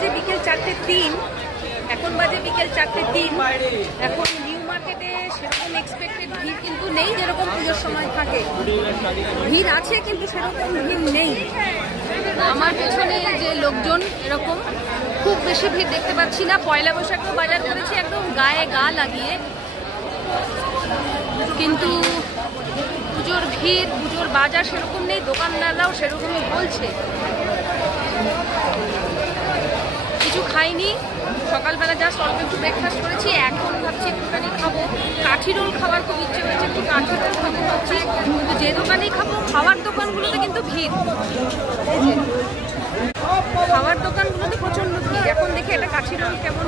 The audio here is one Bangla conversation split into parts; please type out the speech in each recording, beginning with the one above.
বাজে বিকেল 4:03। এখন বাজে বিকেল 4:03। এখন নিউ মার্কেটে সেরকম এক্সপেক্টেড ভিড় কিন্তু নেই, যেরকম পুজোর সময় থাকে। ভিড় আছে কিন্তু সেরকম ভিড় নেই। আমার পেছনে যে লোকজন, এরকম খুব বেশি ভিড় দেখতে পাচ্ছি না। পয়লা বৈশাখেও বাজার করেছি একদম গায়ে গা লাগিয়ে, কিন্তু পুজোর ভিড়, পুজোর বাজার সেরকম নেই। দোকানদাররাও সেরকমই বলছে। কিছু খাইনি, সকালবেলা জাস্ট অল্প একটু ব্রেকফাস্ট করেছি। এখন ভাবছি একটুখানি খাবো। কাঠি রোল খাওয়ার খুব ইচ্ছে হয়েছে, একটু কাঠি রোল খাবো ভাবছি। কিন্তু যে দোকানেই খাবো, খাওয়ার দোকানগুলোতে কিন্তু ভিড়। খাওয়ার দোকানগুলোতে প্রচন্ড ভিড়। এখন দেখি একটা কাঠি রোল কেমন।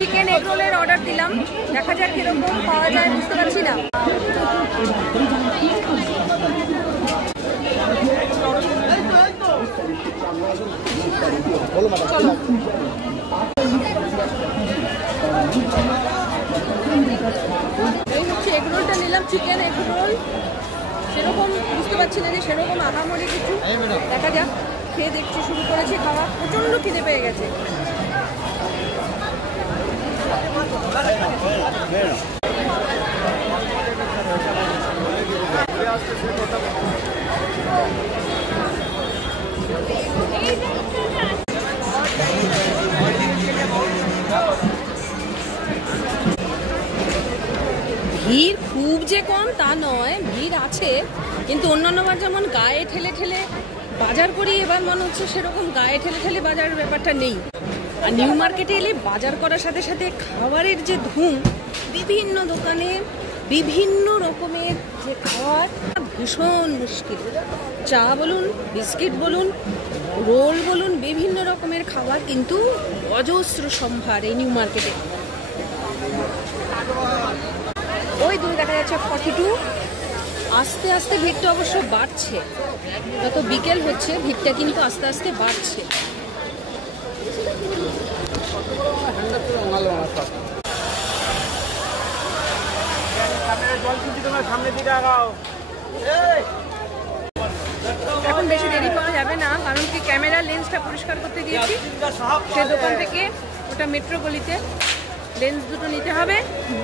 চিকেন এগ রোলের অর্ডার দিলাম, দেখা যাক কিরকম পাওয়া যায়, বুঝতে পারছি না। চলো, এই হচ্ছে এগ রোলটা নিলাম, চিকেন এগ রোল। সেরকম বুঝতে পারছি না যে সেরকম আহামরি কিছু। দেখা যাক, খেয়ে দেখছি। শুরু করেছি খাওয়া, প্রচন্ড খিদে পেয়ে গেছে। ভিড় খুব যে কম তা নয়, ভিড় আছে, কিন্তু অন্যান্যবার যেমন গায়ে ঠেলে ঠেলে বাজার করি, এবার মনে হচ্ছে সেরকম গায়ে ঠেলে ঠেলে বাজারের ব্যাপারটা নেই। আর নিউ মার্কেটে এলে বাজার করার সাথে সাথে খাবারের যে ধুম, বিভিন্ন দোকানে বিভিন্ন রকমের যে খাবার, ভীষণ মুশকিল। চা বলুন, বিস্কিট বলুন, রোল বলুন, বিভিন্ন রকমের খাবার কিন্তু অজস্র সম্ভার এই নিউ মার্কেটে। ওই দূরে দেখা যাচ্ছে 42। আস্তে আস্তে ভিড়টা অবশ্য বাড়ছে, যত বিকেল হচ্ছে ভিড়টা কিন্তু আস্তে আস্তে বাড়ছে। এখন বেশি দেরি করা যাবে না, কারণ কি ক্যামেরা লেন্সটা পরিষ্কার করতে দিয়েছি। সে দোকান থেকে ওটা মেট্রো গলিতে লেন্স দুটো নিতে হবে,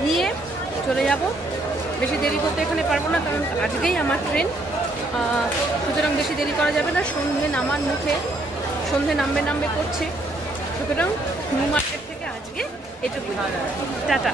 নিয়ে চলে যাব। বেশি দেরি করতে এখানে পারবো না, কারণ আজকেই আমার ট্রেন। সুতরাং বেশি দেরি করা যাবে না। সন্ধে নামার মুখে, সন্ধে নামবে করছে। সুতরাং নিউ মার্কেট থেকে আজকে এটুকু, টাটা।